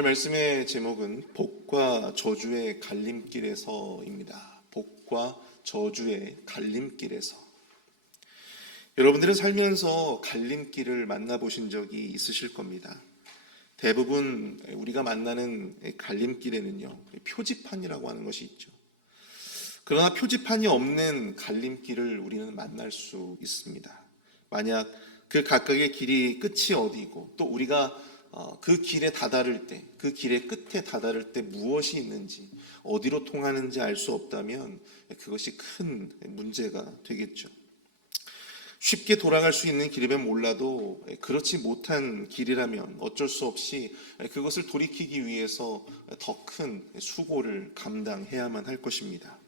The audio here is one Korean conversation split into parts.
오늘 말씀의 제목은 복과 저주의 갈림길에서입니다. 복과 저주의 갈림길에서. 여러분들은 살면서 갈림길을 만나보신 적이 있으실 겁니다. 대부분 우리가 만나는 갈림길에는요, 표지판이라고 하는 것이 있죠. 그러나 표지판이 없는 갈림길을 우리는 만날 수 있습니다. 만약 그 각각의 길이 끝이 어디고 또 우리가 그 길에 다다를 때, 그 길의 끝에 다다를 때 무엇이 있는지, 어디로 통하는지 알 수 없다면 그것이 큰 문제가 되겠죠. 쉽게 돌아갈 수 있는 길이면 몰라도 그렇지 못한 길이라면 어쩔 수 없이 그것을 돌이키기 위해서 더 큰 수고를 감당해야만 할 것입니다.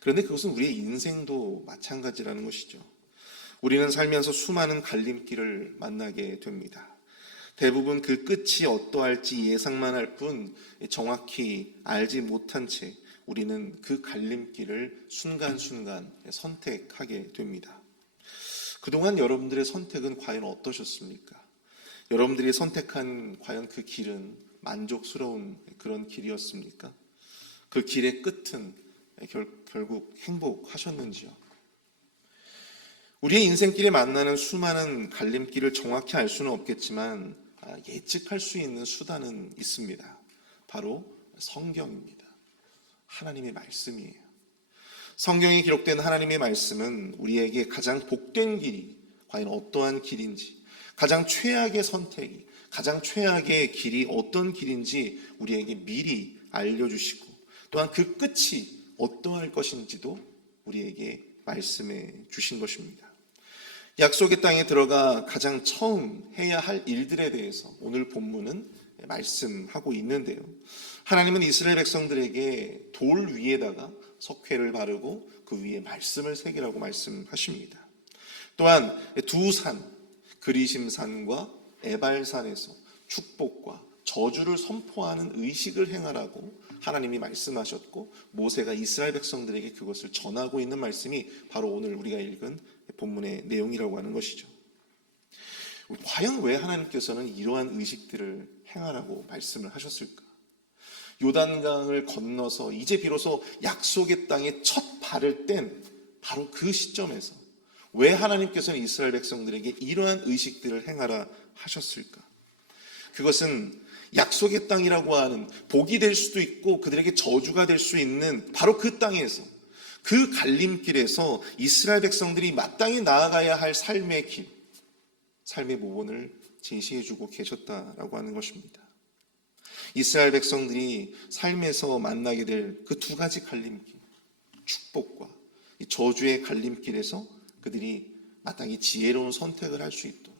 그런데 그것은 우리의 인생도 마찬가지라는 것이죠. 우리는 살면서 수많은 갈림길을 만나게 됩니다. 대부분 그 끝이 어떠할지 예상만 할 뿐 정확히 알지 못한 채 우리는 그 갈림길을 순간순간 선택하게 됩니다. 그동안 여러분들의 선택은 과연 어떠셨습니까? 여러분들이 선택한 과연 그 길은 만족스러운 그런 길이었습니까? 그 길의 끝은 결국 행복하셨는지요? 우리의 인생길에 만나는 수많은 갈림길을 정확히 알 수는 없겠지만 예측할 수 있는 수단은 있습니다. 바로 성경입니다. 하나님의 말씀이에요. 성경에 기록된 하나님의 말씀은 우리에게 가장 복된 길이 과연 어떠한 길인지, 가장 최악의 선택이, 가장 최악의 길이 어떤 길인지 우리에게 미리 알려주시고, 또한 그 끝이 어떠할 것인지도 우리에게 말씀해 주신 것입니다. 약속의 땅에 들어가 가장 처음 해야 할 일들에 대해서 오늘 본문은 말씀하고 있는데요. 하나님은 이스라엘 백성들에게 돌 위에다가 석회를 바르고 그 위에 말씀을 새기라고 말씀하십니다. 또한 두 산, 그리심산과 에발산에서 축복과 저주를 선포하는 의식을 행하라고 하나님이 말씀하셨고, 모세가 이스라엘 백성들에게 그것을 전하고 있는 말씀이 바로 오늘 우리가 읽은 본문의 내용이라고 하는 것이죠. 과연 왜 하나님께서는 이러한 의식들을 행하라고 말씀을 하셨을까? 요단강을 건너서 이제 비로소 약속의 땅에 첫 발을 뗀 바로 그 시점에서 왜 하나님께서는 이스라엘 백성들에게 이러한 의식들을 행하라 하셨을까? 그것은 약속의 땅이라고 하는 복이 될 수도 있고 그들에게 저주가 될 수 있는 바로 그 땅에서, 그 갈림길에서 이스라엘 백성들이 마땅히 나아가야 할 삶의 길, 삶의 모본을 제시해주고 계셨다라고 하는 것입니다. 이스라엘 백성들이 삶에서 만나게 될 그 두 가지 갈림길, 축복과 이 저주의 갈림길에서 그들이 마땅히 지혜로운 선택을 할 수 있도록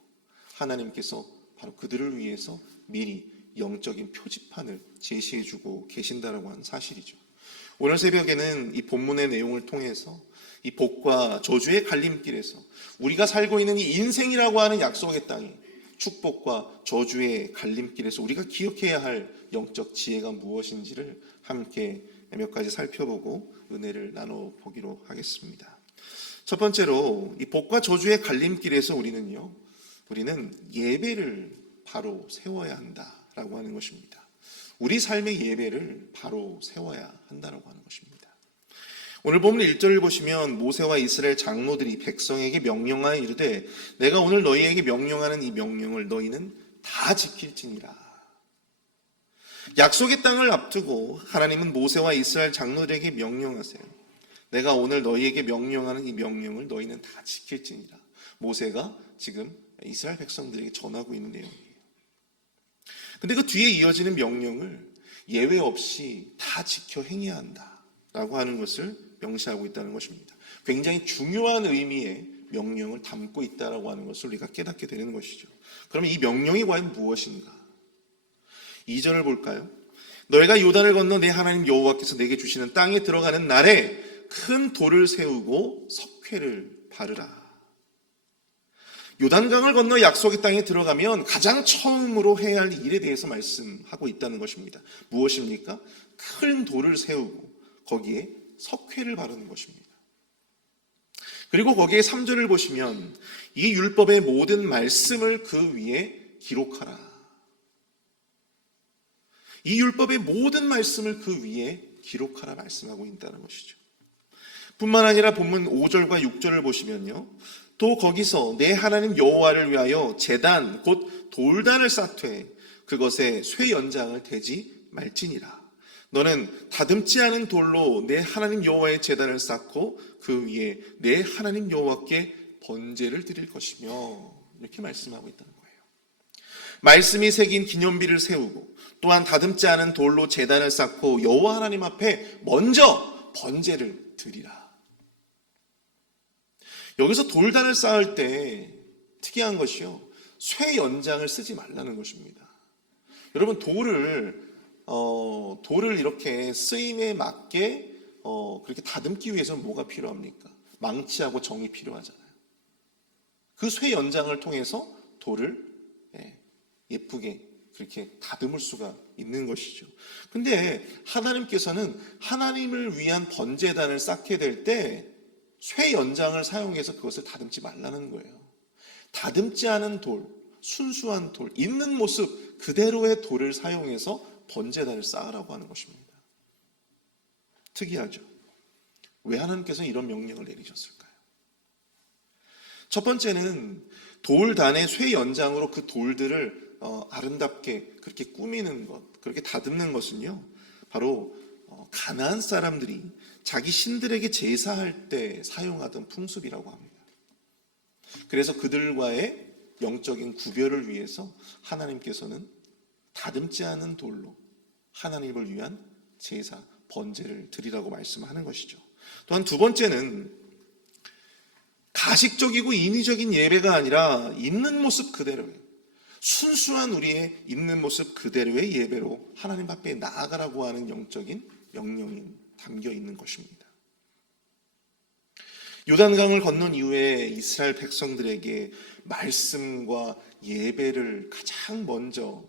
하나님께서 바로 그들을 위해서 미리 영적인 표지판을 제시해주고 계신다라고 하는 사실이죠. 오늘 새벽에는 이 본문의 내용을 통해서 이 복과 저주의 갈림길에서 우리가 살고 있는 이 인생이라고 하는 약속의 땅이 축복과 저주의 갈림길에서 우리가 기억해야 할 영적 지혜가 무엇인지를 함께 몇 가지 살펴보고 은혜를 나눠보기로 하겠습니다. 첫 번째로 이 복과 저주의 갈림길에서 우리는 예배를 바로 세워야 한다라고 하는 것입니다. 우리 삶의 예배를 바로 세워야 한다라고 하는 것입니다. 오늘 본문 1절을 보시면 모세와 이스라엘 장로들이 백성에게 명령하여 이르되 내가 오늘 너희에게 명령하는 이 명령을 너희는 다 지킬지니라. 약속의 땅을 앞두고 하나님은 모세와 이스라엘 장로들에게 명령하세요. 내가 오늘 너희에게 명령하는 이 명령을 너희는 다 지킬지니라. 모세가 지금 이스라엘 백성들에게 전하고 있는 내용이에요. 근데 그 뒤에 이어지는 명령을 예외 없이 다 지켜 행해야 한다라고 하는 것을 명시하고 있다는 것입니다. 굉장히 중요한 의미의 명령을 담고 있다라고 하는 것을 우리가 깨닫게 되는 것이죠. 그러면 이 명령이 과연 무엇인가? 2절을 볼까요? 너희가 요단을 건너 내 하나님 여호와께서 내게 주시는 땅에 들어가는 날에 큰 돌을 세우고 석회를 바르라. 요단강을 건너 약속의 땅에 들어가면 가장 처음으로 해야 할 일에 대해서 말씀하고 있다는 것입니다. 무엇입니까? 큰 돌을 세우고 거기에 석회를 바르는 것입니다. 그리고 거기에 3절을 보시면 이 율법의 모든 말씀을 그 위에 기록하라. 이 율법의 모든 말씀을 그 위에 기록하라 말씀하고 있다는 것이죠. 뿐만 아니라 본문 5절과 6절을 보시면요, 또 거기서 내 하나님 여호와를 위하여 제단 곧 돌단을 쌓되 그것에 쇠 연장을 대지 말지니라. 너는 다듬지 않은 돌로 내 하나님 여호와의 제단을 쌓고 그 위에 내 하나님 여호와께 번제를 드릴 것이며, 이렇게 말씀하고 있다는 거예요. 말씀이 새긴 기념비를 세우고 또한 다듬지 않은 돌로 제단을 쌓고 여호와 하나님 앞에 먼저 번제를 드리라. 여기서 돌단을 쌓을 때 특이한 것이요, 쇠 연장을 쓰지 말라는 것입니다. 여러분, 돌을 이렇게 쓰임에 맞게 그렇게 다듬기 위해서는 뭐가 필요합니까? 망치하고 정이 필요하잖아요. 그 쇠 연장을 통해서 돌을 예쁘게 그렇게 다듬을 수가 있는 것이죠. 근데 하나님께서는 하나님을 위한 번제단을 쌓게 될 때 쇠 연장을 사용해서 그것을 다듬지 말라는 거예요. 다듬지 않은 돌, 순수한 돌, 있는 모습 그대로의 돌을 사용해서 번제단을 쌓으라고 하는 것입니다. 특이하죠? 왜 하나님께서 이런 명령을 내리셨을까요? 첫 번째는 돌단의 쇠 연장으로 그 돌들을 아름답게 그렇게 꾸미는 것, 그렇게 다듬는 것은요, 바로 가나안 사람들이 자기 신들에게 제사할 때 사용하던 풍습이라고 합니다. 그래서 그들과의 영적인 구별을 위해서 하나님께서는 다듬지 않은 돌로 하나님을 위한 제사, 번제를 드리라고 말씀하는 것이죠. 또한 두 번째는 가식적이고 인위적인 예배가 아니라 있는 모습 그대로의, 순수한 우리의 있는 모습 그대로의 예배로 하나님 앞에 나아가라고 하는 영적인 명령이 담겨 있는 것입니다. 요단강을 건넌 이후에 이스라엘 백성들에게 말씀과 예배를 가장 먼저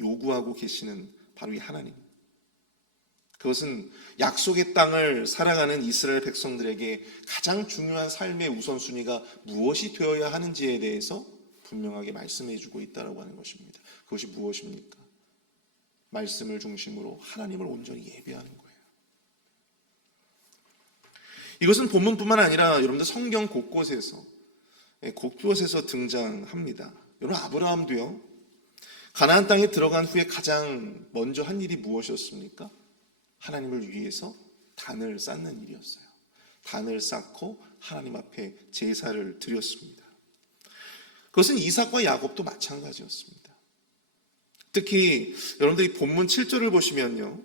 요구하고 계시는 바로 이 하나님. 그것은 약속의 땅을 살아가는 이스라엘 백성들에게 가장 중요한 삶의 우선순위가 무엇이 되어야 하는지에 대해서 분명하게 말씀해 주고 있다고 하는 것입니다. 그것이 무엇입니까? 말씀을 중심으로 하나님을 온전히 예배하는 거예요. 이것은 본문뿐만 아니라 여러분들 성경 곳곳에서 등장합니다. 여러분, 아브라함도요, 가나안 땅에 들어간 후에 가장 먼저 한 일이 무엇이었습니까? 하나님을 위해서 단을 쌓는 일이었어요. 단을 쌓고 하나님 앞에 제사를 드렸습니다. 그것은 이삭과 야곱도 마찬가지였습니다. 특히 여러분들이 본문 7절을 보시면요,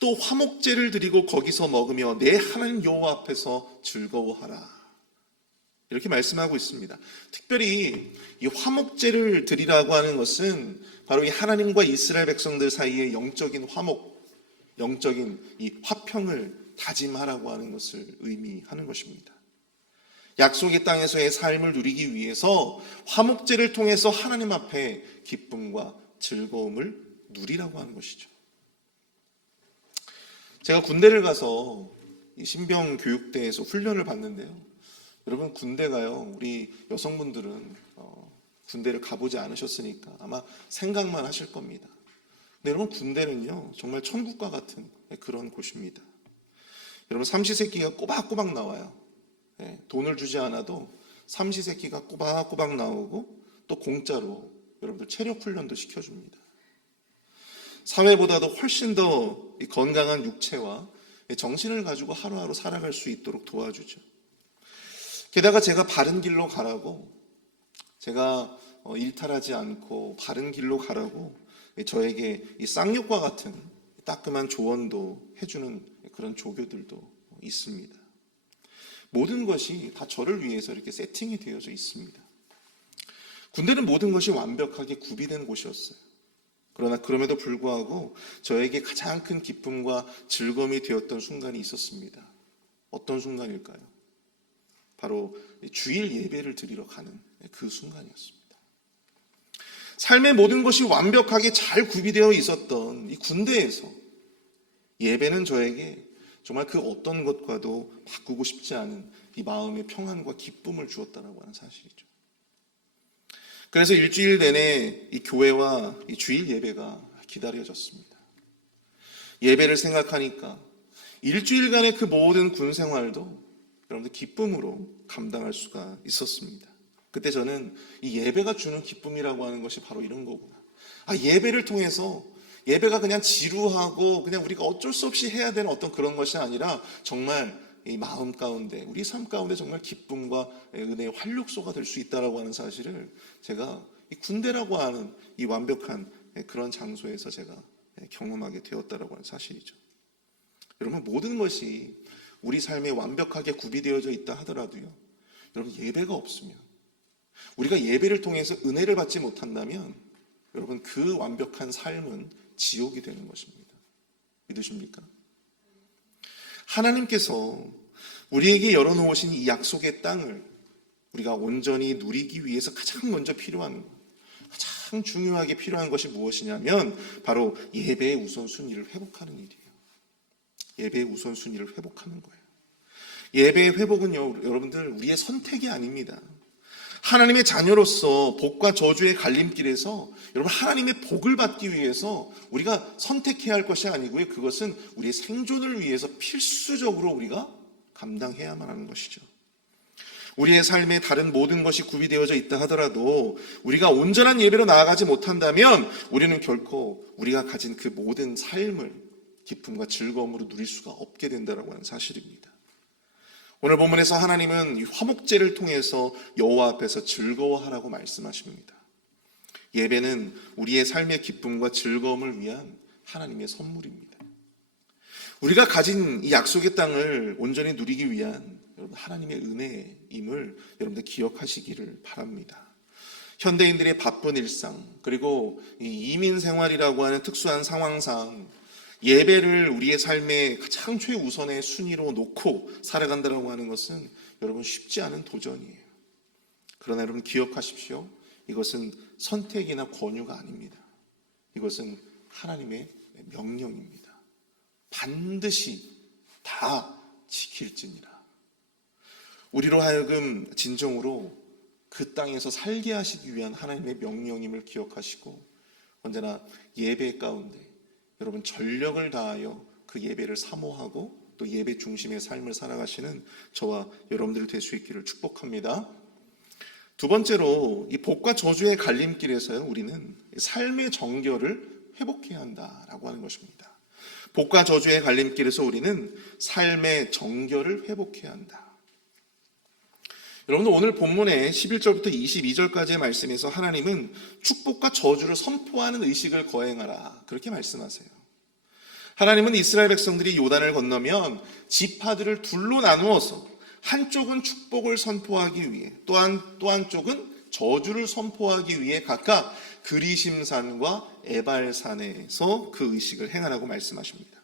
또 화목제를 드리고 거기서 먹으며 내 하나님 여호와 앞에서 즐거워하라, 이렇게 말씀하고 있습니다. 특별히 이 화목제를 드리라고 하는 것은 바로 이 하나님과 이스라엘 백성들 사이의 영적인 화목, 영적인 이 화평을 다짐하라고 하는 것을 의미하는 것입니다. 약속의 땅에서의 삶을 누리기 위해서 화목제를 통해서 하나님 앞에 기쁨과 즐거움을 누리라고 하는 것이죠. 제가 군대를 가서 이 신병 교육대에서 훈련을 받는데요, 여러분, 군대가요, 우리 여성분들은 군대를 가보지 않으셨으니까 아마 생각만 하실 겁니다. 근데 여러분, 군대는요 정말 천국과 같은 그런 곳입니다. 여러분, 삼시세끼가 꼬박꼬박 나와요. 돈을 주지 않아도 삼시세끼가 꼬박꼬박 나오고 또 공짜로 여러분들 체력 훈련도 시켜줍니다. 사회보다도 훨씬 더 건강한 육체와 정신을 가지고 하루하루 살아갈 수 있도록 도와주죠. 게다가 제가 바른 길로 가라고, 제가 일탈하지 않고 바른 길로 가라고 저에게 이 쌍욕과 같은 따끔한 조언도 해주는 그런 조교들도 있습니다. 모든 것이 다 저를 위해서 이렇게 세팅이 되어져 있습니다. 군대는 모든 것이 완벽하게 구비된 곳이었어요. 그러나 그럼에도 불구하고 저에게 가장 큰 기쁨과 즐거움이 되었던 순간이 있었습니다. 어떤 순간일까요? 바로 주일 예배를 드리러 가는 그 순간이었습니다. 삶의 모든 것이 완벽하게 잘 구비되어 있었던 이 군대에서 예배는 저에게 정말 그 어떤 것과도 바꾸고 싶지 않은 이 마음의 평안과 기쁨을 주었다라고 하는 사실이죠. 그래서 일주일 내내 이 교회와 이 주일 예배가 기다려졌습니다. 예배를 생각하니까 일주일간의 그 모든 군 생활도 여러분들 기쁨으로 감당할 수가 있었습니다. 그때 저는 이 예배가 주는 기쁨이라고 하는 것이 바로 이런 거구나. 예배를 통해서 예배가 그냥 지루하고 그냥 우리가 어쩔 수 없이 해야 되는 어떤 그런 것이 아니라 정말 이 마음 가운데, 우리 삶 가운데 정말 기쁨과 은혜의 활력소가 될 수 있다라고 하는 사실을 제가 이 군대라고 하는 이 완벽한 그런 장소에서 제가 경험하게 되었다라고 하는 사실이죠. 여러분, 모든 것이 우리 삶에 완벽하게 구비되어져 있다 하더라도요, 여러분, 예배가 없으면, 우리가 예배를 통해서 은혜를 받지 못한다면 여러분, 그 완벽한 삶은 지옥이 되는 것입니다. 믿으십니까? 하나님께서 우리에게 열어놓으신 이 약속의 땅을 우리가 온전히 누리기 위해서 가장 먼저 필요한 것, 가장 중요하게 필요한 것이 무엇이냐면 바로 예배의 우선순위를 회복하는 일이에요. 예배의 우선순위를 회복하는 거예요. 예배의 회복은요, 여러분들, 우리의 선택이 아닙니다. 하나님의 자녀로서 복과 저주의 갈림길에서 여러분, 하나님의 복을 받기 위해서 우리가 선택해야 할 것이 아니고요, 그것은 우리의 생존을 위해서 필수적으로 우리가 감당해야만 하는 것이죠. 우리의 삶에 다른 모든 것이 구비되어져 있다 하더라도 우리가 온전한 예배로 나아가지 못한다면 우리는 결코 우리가 가진 그 모든 삶을 기쁨과 즐거움으로 누릴 수가 없게 된다고 하는 사실입니다. 오늘 본문에서 하나님은 이 화목제를 통해서 여호와 앞에서 즐거워하라고 말씀하십니다. 예배는 우리의 삶의 기쁨과 즐거움을 위한 하나님의 선물입니다. 우리가 가진 이 약속의 땅을 온전히 누리기 위한 여러분, 하나님의 은혜임을 여러분들 기억하시기를 바랍니다. 현대인들의 바쁜 일상, 그리고 이 이민 생활이라고 하는 특수한 상황상 예배를 우리의 삶의 가장 최우선의 순위로 놓고 살아간다고 하는 것은 여러분 쉽지 않은 도전이에요. 그러나 여러분 기억하십시오. 이것은 선택이나 권유가 아닙니다. 이것은 하나님의 명령입니다. 반드시 다 지킬지니라. 우리로 하여금 진정으로 그 땅에서 살게 하시기 위한 하나님의 명령임을 기억하시고 언제나 예배 가운데 여러분 전력을 다하여 그 예배를 사모하고 또 예배 중심의 삶을 살아가시는 저와 여러분들이 될 수 있기를 축복합니다. 두 번째로 이 복과 저주의 갈림길에서요, 우리는 삶의 정결을 회복해야 한다라고 하는 것입니다. 복과 저주의 갈림길에서 우리는 삶의 정결을 회복해야 한다. 여러분들, 오늘 본문의 11절부터 22절까지의 말씀에서 하나님은 축복과 저주를 선포하는 의식을 거행하라, 그렇게 말씀하세요. 하나님은 이스라엘 백성들이 요단을 건너면 지파들을 둘로 나누어서 한쪽은 축복을 선포하기 위해 또 한쪽은 저주를 선포하기 위해 각각 그리심산과 에발산에서 그 의식을 행하라고 말씀하십니다.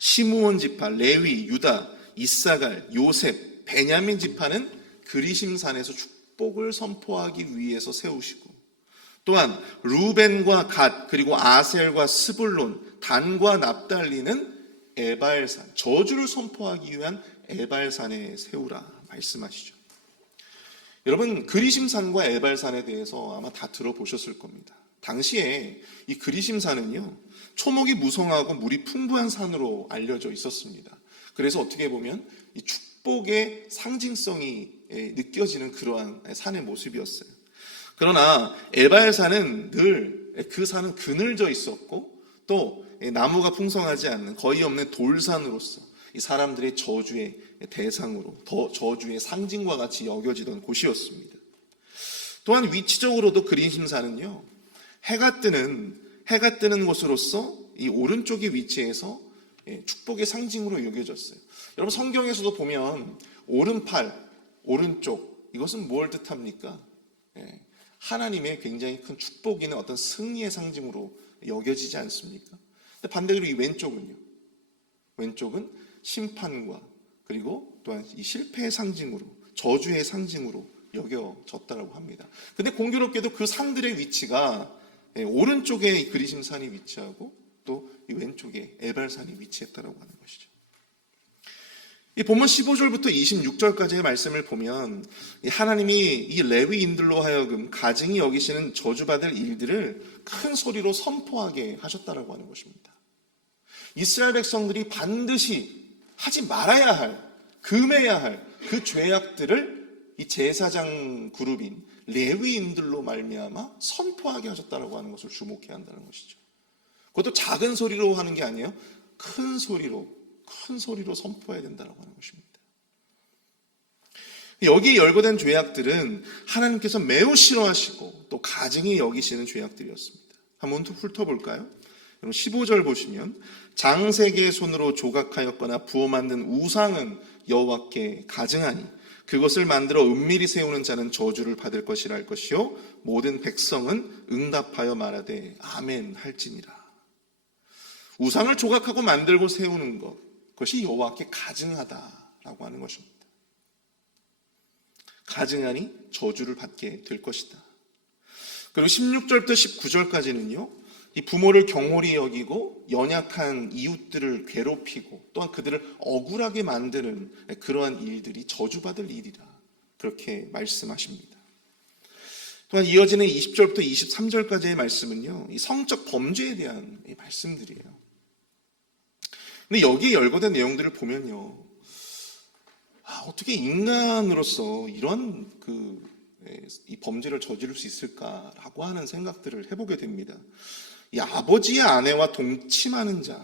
시므온 지파, 레위, 유다, 이사갈, 요셉, 베냐민 지파는 그리심산에서 축복을 선포하기 위해서 세우시고, 또한 루벤과 갓, 그리고 아셀과 스불론, 단과 납달리는 에발산, 저주를 선포하기 위한 에발산에 세우라 말씀하시죠. 여러분, 그리심산과 에발산에 대해서 아마 다 들어보셨을 겁니다. 당시에 이 그리심산은요, 초목이 무성하고 물이 풍부한 산으로 알려져 있었습니다. 그래서 어떻게 보면 이 축복의 상징성이 느껴지는 그러한 산의 모습이었어요. 그러나 에발산은 늘 그 산은 그늘져 있었고 또 나무가 풍성하지 않는 거의 없는 돌산으로서 이 사람들의 저주의 대상으로, 저주의 상징과 같이 여겨지던 곳이었습니다. 또한 위치적으로도 그리심산은요, 해가 뜨는 곳으로서 이 오른쪽의 위치에서 축복의 상징으로 여겨졌어요. 여러분, 성경에서도 보면 오른팔, 오른쪽, 이것은 뭘 뜻합니까? 하나님의 굉장히 큰 축복이나 어떤 승리의 상징으로 여겨지지 않습니까? 근데 반대로 이 왼쪽은요, 왼쪽은 심판과 그리고 또한 이 실패의 상징으로, 저주의 상징으로 여겨졌다고 합니다. 근데 공교롭게도 그 산들의 위치가 오른쪽에 그리심산이 위치하고 또 이 왼쪽에 에발산이 위치했다고 하는 것이죠. 이 본문 15절부터 26절까지의 말씀을 보면 하나님이 이 레위인들로 하여금 가증히 여기시는 저주받을 일들을 큰 소리로 선포하게 하셨다라고 하는 것입니다. 이스라엘 백성들이 반드시 하지 말아야 할, 금해야 할 그 죄악들을 이 제사장 그룹인 레위인들로 말미암아 선포하게 하셨다라고 하는 것을 주목해야 한다는 것이죠. 그것도 작은 소리로 하는 게 아니에요. 큰 소리로 선포해야 된다고 하는 것입니다. 여기에 열거된 죄악들은 하나님께서 매우 싫어하시고 또 가증히 여기시는 죄악들이었습니다. 한번 훑어볼까요? 15절 보시면 장색의 손으로 조각하였거나 부어 만든 우상은 여호와께 가증하니 그것을 만들어 은밀히 세우는 자는 저주를 받을 것이라 할 것이요 모든 백성은 응답하여 말하되 아멘 할지니라. 우상을 조각하고 만들고 세우는 것, 그것이 여호와께 가증하다라고 하는 것입니다. 가증하니 저주를 받게 될 것이다. 그리고 16절부터 19절까지는요. 이 부모를 경홀히 여기고 연약한 이웃들을 괴롭히고 또한 그들을 억울하게 만드는 그러한 일들이 저주받을 일이라 그렇게 말씀하십니다. 또한 이어지는 20절부터 23절까지의 말씀은요. 이 성적 범죄에 대한 말씀들이에요. 근데 여기에 열거된 내용들을 보면요. 어떻게 인간으로서 이런 이 범죄를 저지를 수 있을까라고 하는 생각들을 해보게 됩니다. 이 아버지의 아내와 동침하는 자.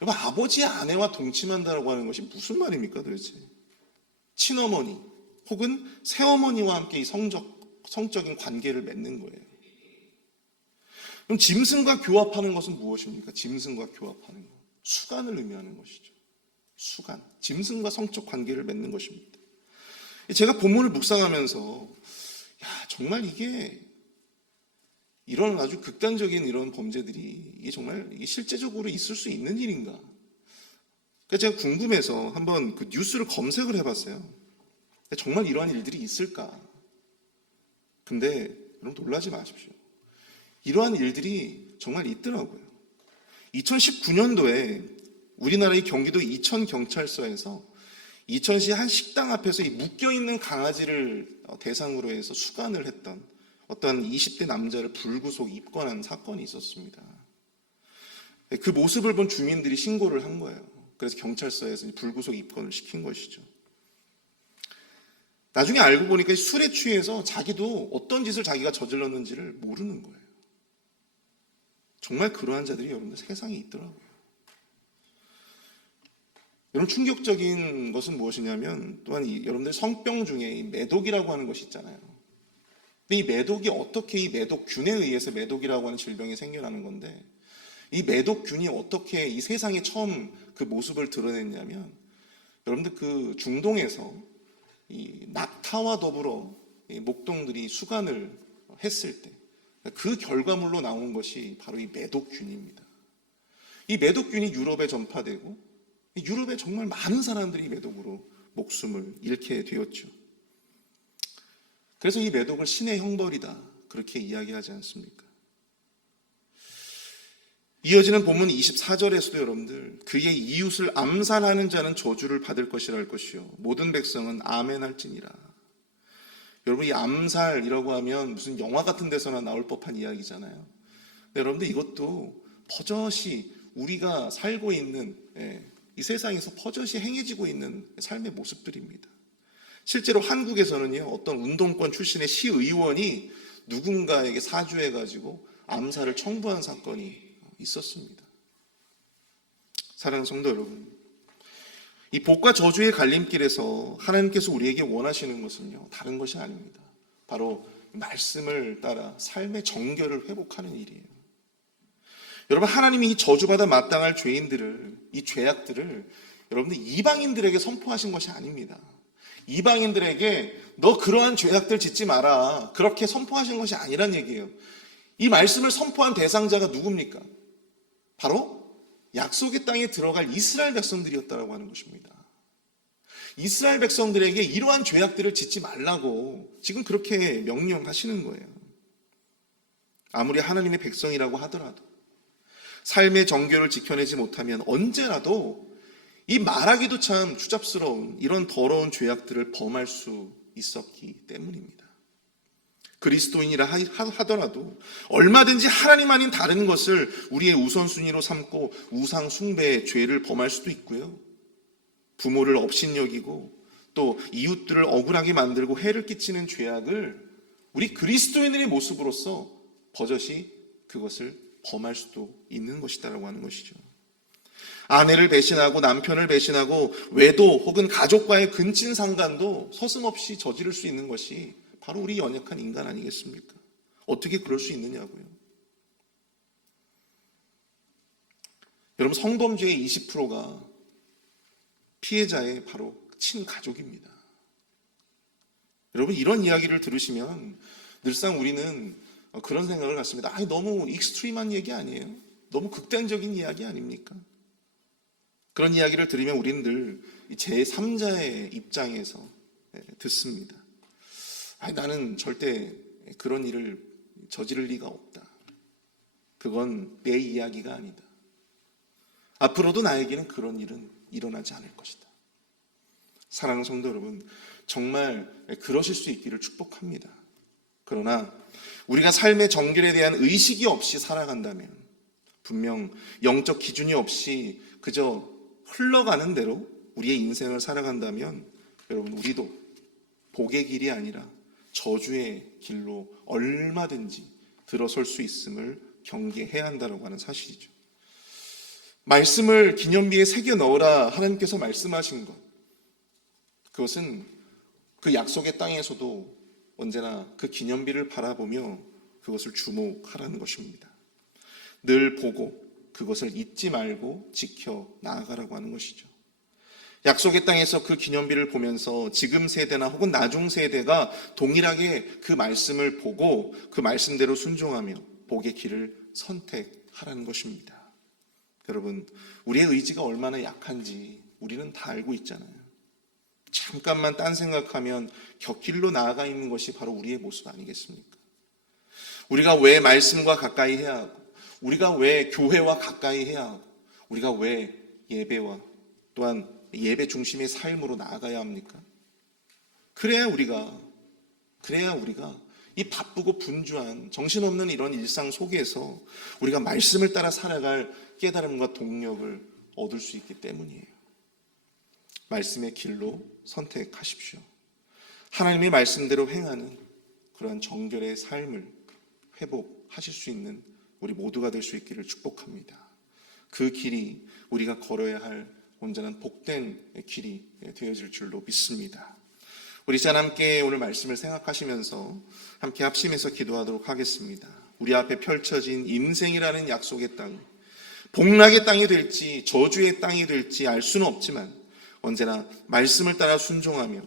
여러분, 아버지의 아내와 동침한다고 하는 것이 무슨 말입니까 도대체? 친어머니 혹은 새어머니와 함께 이 성적인 관계를 맺는 거예요. 그럼 짐승과 교합하는 것은 무엇입니까? 짐승과 교합하는 것. 수간을 의미하는 것이죠. 수간. 짐승과 성적 관계를 맺는 것입니다. 제가 본문을 묵상하면서 정말 이런 아주 극단적인 이런 범죄들이 이게 정말 실제적으로 있을 수 있는 일인가? 그러니까 제가 궁금해서 한번 그 뉴스를 검색을 해봤어요. 정말 이러한 일들이 있을까? 근데 여러분 놀라지 마십시오. 이러한 일들이 정말 있더라고요. 2019년도에 우리나라의 경기도 이천경찰서에서 이천시 한 식당 앞에서 이 묶여있는 강아지를 대상으로 해서 수간을 했던 어떤 20대 남자를 불구속 입건한 사건이 있었습니다. 그 모습을 본 주민들이 신고를 한 거예요. 그래서 경찰서에서 불구속 입건을 시킨 것이죠. 나중에 알고 보니까 술에 취해서 자기도 어떤 짓을 자기가 저질렀는지를 모르는 거예요. 정말 그러한 자들이 여러분들 세상에 있더라고요. 여러분 충격적인 것은 무엇이냐면 또한 여러분들 성병 중에 이 매독이라고 하는 것이 있잖아요. 근데 이 매독이 어떻게 이 매독균에 의해서 매독이라고 하는 질병이 생겨나는 건데 이 매독균이 어떻게 이 세상에 처음 그 모습을 드러냈냐면 여러분들 그 중동에서 이 낙타와 더불어 이 목동들이 수간을 했을 때 그 결과물로 나온 것이 바로 이 매독균입니다. 이 매독균이 유럽에 전파되고 유럽에 정말 많은 사람들이 매독으로 목숨을 잃게 되었죠. 그래서 이 매독을 신의 형벌이다 그렇게 이야기하지 않습니까? 이어지는 본문 24절에서도 여러분들 그의 이웃을 암살하는 자는 저주를 받을 것이라 할 것이요 모든 백성은 아멘 할지니라. 여러분 이 암살이라고 하면 무슨 영화 같은 데서나 나올 법한 이야기잖아요. 근데 여러분들 이것도 버젓이 우리가 살고 있는 이 세상에서 버젓이 행해지고 있는 삶의 모습들입니다. 실제로 한국에서는요 어떤 운동권 출신의 시의원이 누군가에게 사주해가지고 암살을 청부한 사건이 있었습니다. 사랑하는 성도 여러분, 이 복과 저주의 갈림길에서 하나님께서 우리에게 원하시는 것은요 다른 것이 아닙니다. 바로 말씀을 따라 삶의 정결을 회복하는 일이에요. 여러분 하나님이 이 저주받아 마땅할 죄인들을 이 죄악들을 여러분들 이방인들에게 선포하신 것이 아닙니다. 이방인들에게 너 그러한 죄악들 짓지 마라 그렇게 선포하신 것이 아니란 얘기예요. 이 말씀을 선포한 대상자가 누굽니까? 바로 약속의 땅에 들어갈 이스라엘 백성들이었다라고 하는 것입니다. 이스라엘 백성들에게 이러한 죄악들을 짓지 말라고 지금 그렇게 명령하시는 거예요. 아무리 하나님의 백성이라고 하더라도 삶의 정결을 지켜내지 못하면 언제라도 이 말하기도 참 추잡스러운 이런 더러운 죄악들을 범할 수 있었기 때문입니다. 그리스도인이라 하더라도 얼마든지 하나님 아닌 다른 것을 우리의 우선순위로 삼고 우상 숭배의 죄를 범할 수도 있고요. 부모를 업신여기고 또 이웃들을 억울하게 만들고 해를 끼치는 죄악을 우리 그리스도인의 모습으로서 버젓이 그것을 범할 수도 있는 것이다라고 하는 것이죠. 아내를 배신하고 남편을 배신하고 외도 혹은 가족과의 근친 상간도 서슴없이 저지를 수 있는 것이 바로 우리 연약한 인간 아니겠습니까? 어떻게 그럴 수 있느냐고요. 여러분, 성범죄의 20%가 피해자의 바로 친가족입니다. 여러분, 이런 이야기를 들으시면 늘상 우리는 그런 생각을 갖습니다. 너무 익스트림한 얘기 아니에요? 너무 극단적인 이야기 아닙니까? 그런 이야기를 들으면 우리는 늘 제3자의 입장에서 듣습니다. 나는 절대 그런 일을 저지를 리가 없다. 그건 내 이야기가 아니다. 앞으로도 나에게는 그런 일은 일어나지 않을 것이다. 사랑하는 성도 여러분, 정말 그러실 수 있기를 축복합니다. 그러나 우리가 삶의 정결에 대한 의식이 없이 살아간다면, 분명 영적 기준이 없이 그저 흘러가는 대로 우리의 인생을 살아간다면, 여러분, 우리도 복의 길이 아니라 저주의 길로 얼마든지 들어설 수 있음을 경계해야 한다고 하는 사실이죠. 말씀을 기념비에 새겨 넣으라 하나님께서 말씀하신 것, 그것은 그 약속의 땅에서도 언제나 그 기념비를 바라보며 그것을 주목하라는 것입니다. 늘 보고 그것을 잊지 말고 지켜 나아가라고 하는 것이죠. 약속의 땅에서 그 기념비를 보면서 지금 세대나 혹은 나중 세대가 동일하게 그 말씀을 보고 그 말씀대로 순종하며 복의 길을 선택하라는 것입니다. 여러분, 우리의 의지가 얼마나 약한지 우리는 다 알고 있잖아요. 잠깐만 딴 생각하면 곁길로 나아가 있는 것이 바로 우리의 모습 아니겠습니까? 우리가 왜 말씀과 가까이 해야 하고, 우리가 왜 교회와 가까이 해야 하고, 우리가 왜 예배와 또한 예배 중심의 삶으로 나아가야 합니까? 그래야 우리가 이 바쁘고 분주한 정신없는 이런 일상 속에서 우리가 말씀을 따라 살아갈 깨달음과 동력을 얻을 수 있기 때문이에요. 말씀의 길로 선택하십시오. 하나님의 말씀대로 행하는 그러한 정결의 삶을 회복하실 수 있는 우리 모두가 될 수 있기를 축복합니다. 그 길이 우리가 걸어야 할 온전한 복된 길이 되어질 줄로 믿습니다. 우리 자 함께 오늘 말씀을 생각하시면서 함께 합심해서 기도하도록 하겠습니다. 우리 앞에 펼쳐진 인생이라는 약속의 땅, 복락의 땅이 될지 저주의 땅이 될지 알 수는 없지만 언제나 말씀을 따라 순종하며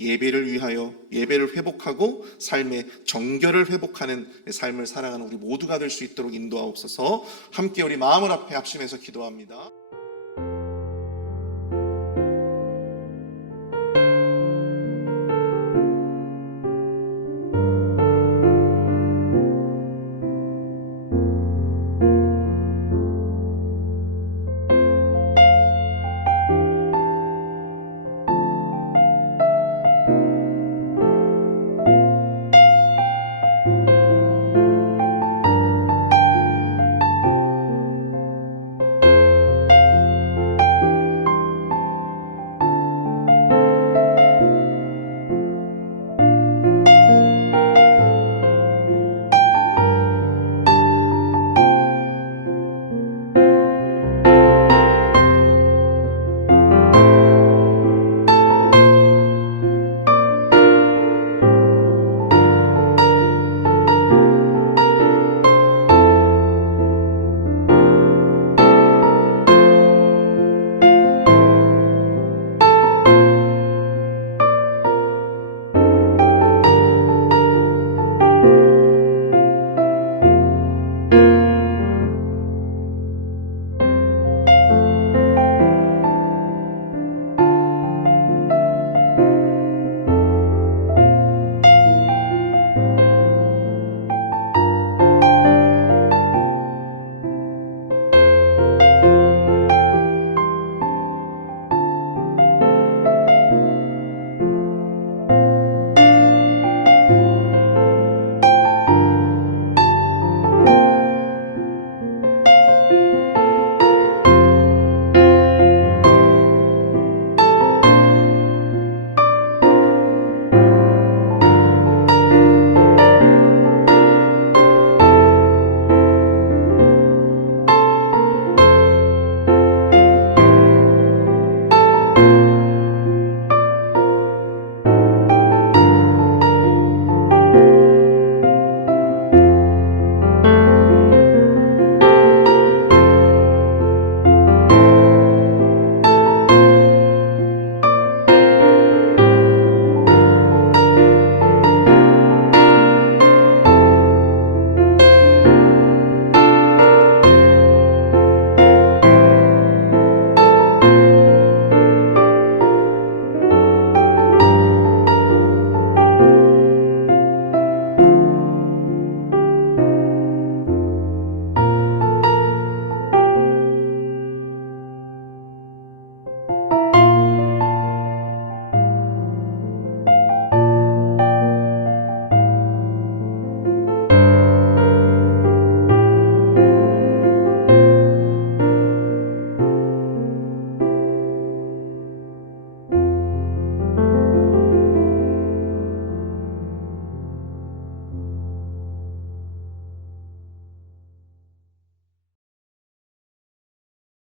예배를 위하여 예배를 회복하고 삶의 정결을 회복하는 삶을 살아가는 우리 모두가 될 수 있도록 인도하옵소서. 함께 우리 마음을 앞에 합심해서 기도합니다.